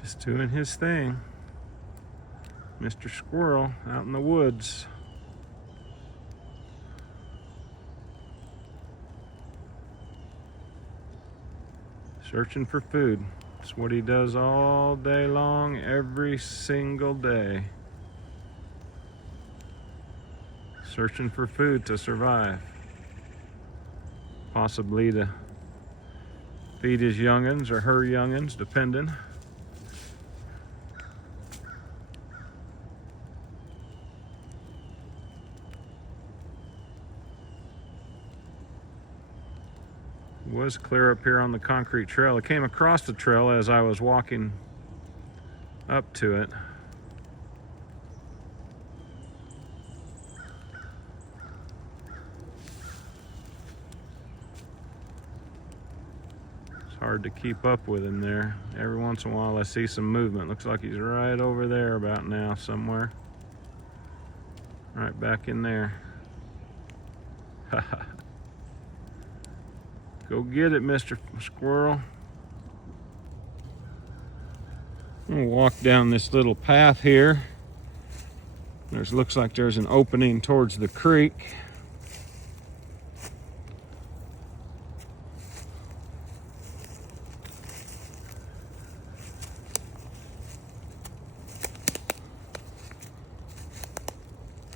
Just doing his thing. Mr. Squirrel out in the woods. Searching for food. It's what he does all day long, every single day. Searching for food to survive. Possibly to feed his young'uns or her young'uns, depending. It was clear up here on the concrete trail. I came across the trail as I was walking up to it. It's hard to keep up with him there. Every once in a while I see some movement. Looks like he's right over there about now somewhere. Right back in there. Haha. Go get it, Mr. Squirrel. I'm gonna walk down this little path here. Looks like there's an opening towards the creek.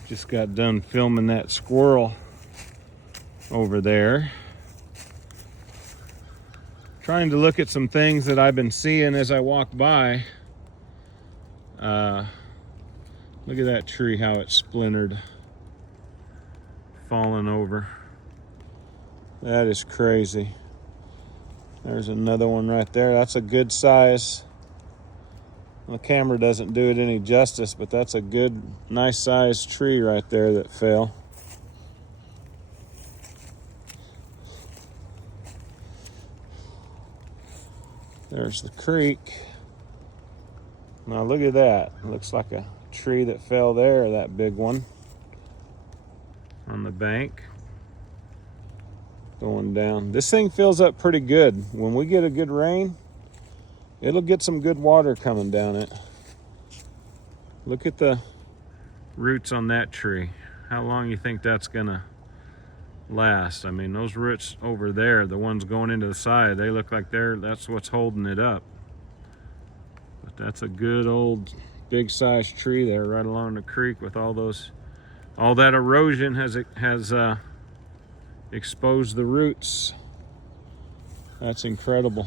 Just got done filming that squirrel over there. Trying to look at some things that I've been seeing as I walk by. Look at that tree, how it's splintered, fallen over. That is crazy. There's another one right there. That's a good size. The camera doesn't do it any justice, but that's a good, nice sized tree right there that fell. There's the creek. Now look at that. It looks like a tree that fell there, that big one. On the bank. Going down. This thing fills up pretty good. When we get a good rain, it'll get some good water coming down it. Look at the roots on that tree. How long you think that's gonna last? I mean, those roots over there, the ones going into the side, they look like that's what's holding it up. But that's a good old big sized tree there right along the creek with all that erosion has exposed the roots. That's incredible.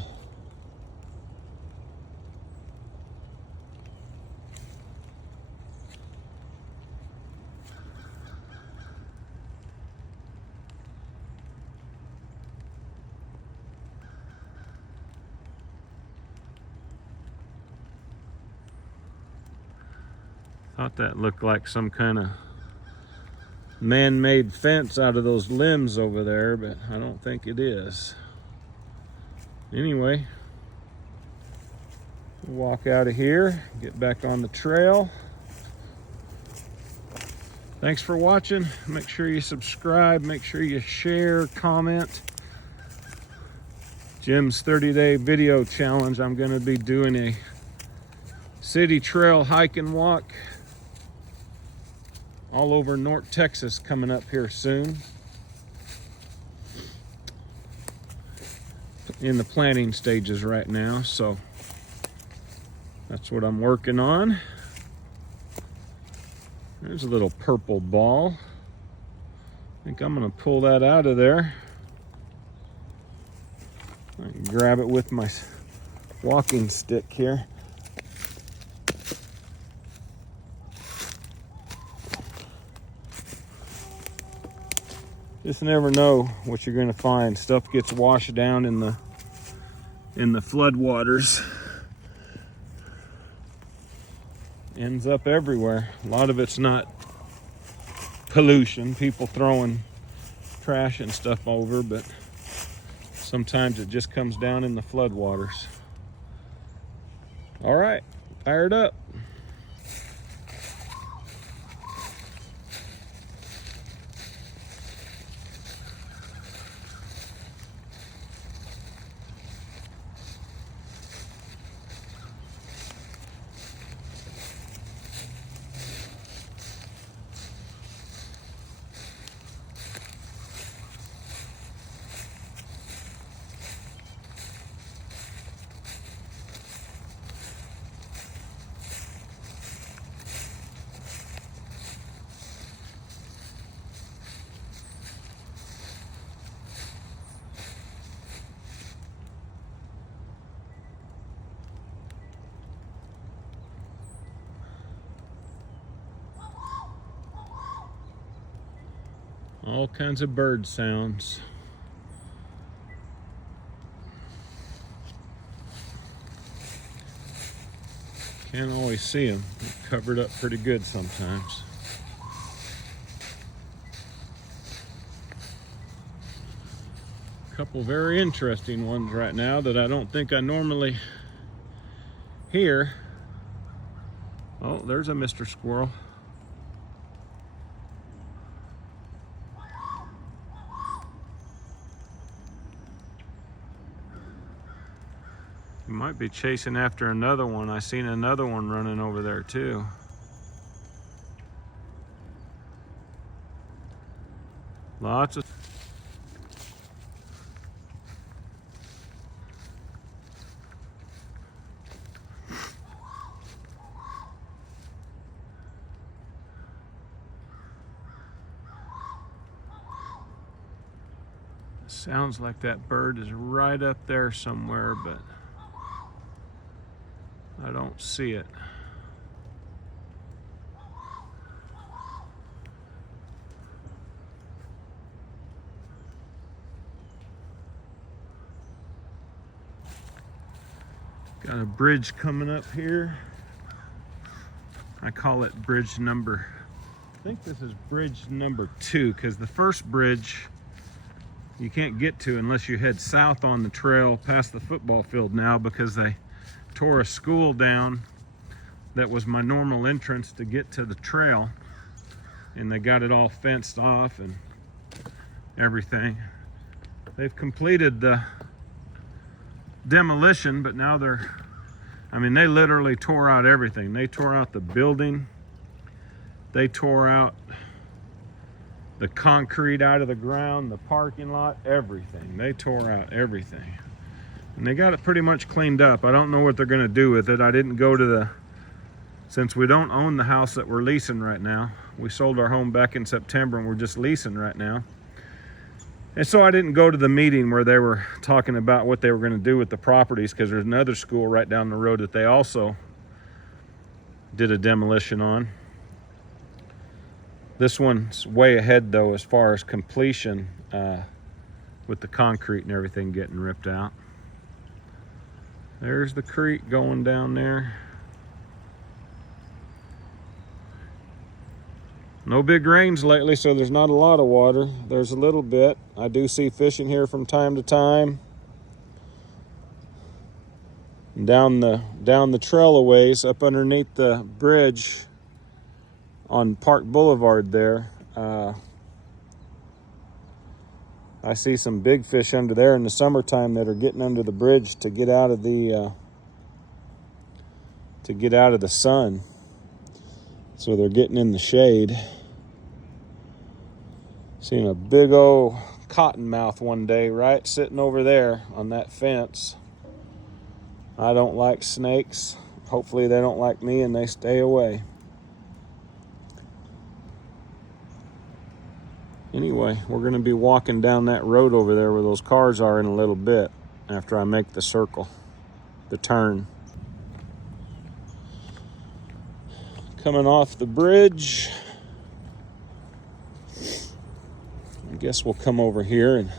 Thought that looked like some kind of man-made fence out of those limbs over there, but I don't think it is. Anyway, we'll walk out of here, get back on the trail. Thanks for watching. Make sure you subscribe, make sure you share, comment. Jim's 30-day video challenge. I'm going to be doing a city trail hike and walk all over North Texas coming up here soon. In the planning stages right now, so that's what I'm working on. There's a little purple ball. I think I'm gonna pull that out of there. I can grab it with my walking stick here. Just never know what you're going to find. Stuff gets washed down in the flood waters. Ends up everywhere. A lot of it's not pollution, people throwing trash and stuff over, but sometimes it just comes down in the flood waters. All right, fired up. All kinds of bird sounds. Can't always see them. They're covered up pretty good sometimes. A couple very interesting ones right now that I don't think I normally hear. Oh, there's a Mr. Squirrel. He might be chasing after another one. I seen another one running over there too. Lots of... Sounds like that bird is right up there somewhere, but I don't see it. Got a bridge coming up here. I call it bridge number, I think this is bridge number 2, because the first bridge you can't get to unless you head south on the trail past the football field now, because they tore a school down that was my normal entrance to get to the trail, and they got it all fenced off and everything. They've completed the demolition, but now they literally tore out everything. They tore out the building, they tore out the concrete out of the ground, the parking lot, everything. They tore out everything. And they got it pretty much cleaned up. I don't know what they're gonna do with it. I didn't go to since we don't own the house that we're leasing right now. We sold our home back in September and we're just leasing right now. And so I didn't go to the meeting where they were talking about what they were gonna do with the properties, because there's another school right down the road that they also did a demolition on. This one's way ahead though as far as completion, with the concrete and everything getting ripped out. There's the creek going down there. No big rains lately, so there's not a lot of water. There's a little bit. I do see fishing here from time to time. And down the trail a ways, up underneath the bridge on Park Boulevard there, I see some big fish under there in the summertime that are getting under the bridge to get out of the sun. So they're getting in the shade. Seen a big old cottonmouth one day right sitting over there on that fence. I don't like snakes. Hopefully they don't like me and they stay away. Anyway, we're going to be walking down that road over there where those cars are in a little bit after I make the circle, the turn. Coming off the bridge. I guess we'll come over here and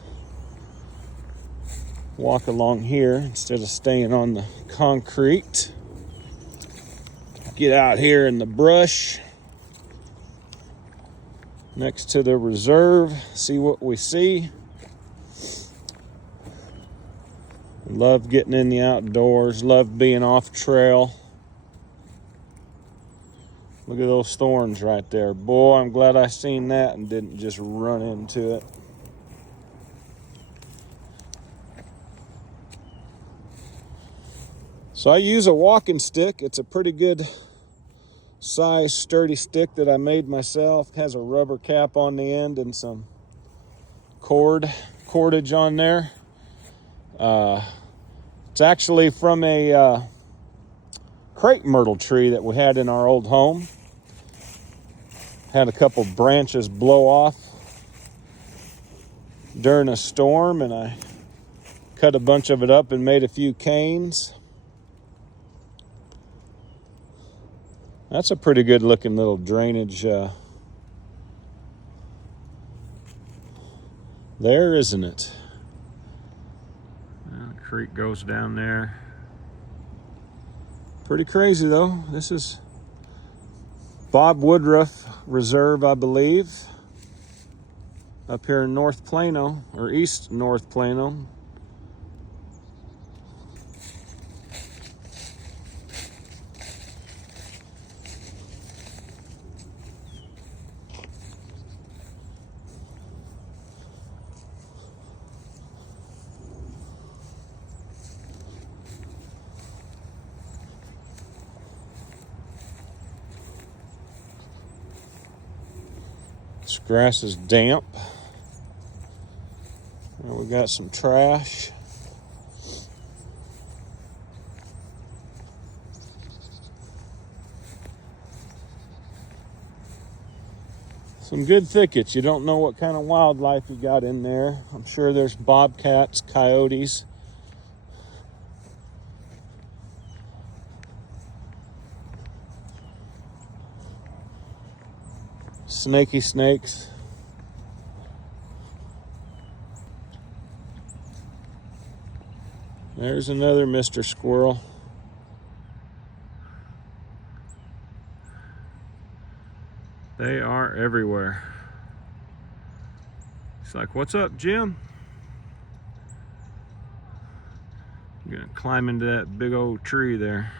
walk along here instead of staying on the concrete. Get out here in the brush next to the reserve, see what we see. Love getting in the outdoors, love being off trail. Look at those thorns right there. Boy, I'm glad I seen that and didn't just run into it. So I use a walking stick. It's a pretty good size, sturdy stick that I made myself. It has a rubber cap on the end and some cordage on there. It's actually from a crepe myrtle tree that we had in our old home. Had a couple branches blow off during a storm, and I cut a bunch of it up and made a few canes. That's a pretty good looking little drainage there, isn't it? Well, the creek goes down there. Pretty crazy though. This is Bob Woodruff Reserve, I believe, up here in North Plano, or East North Plano. This grass is damp. And we got some trash. Some good thickets. You don't know what kind of wildlife you got in there. I'm sure there's bobcats, coyotes. Snaky snakes. There's another Mr. Squirrel. They are everywhere. It's like, what's up, Jim? I'm gonna climb into that big old tree there.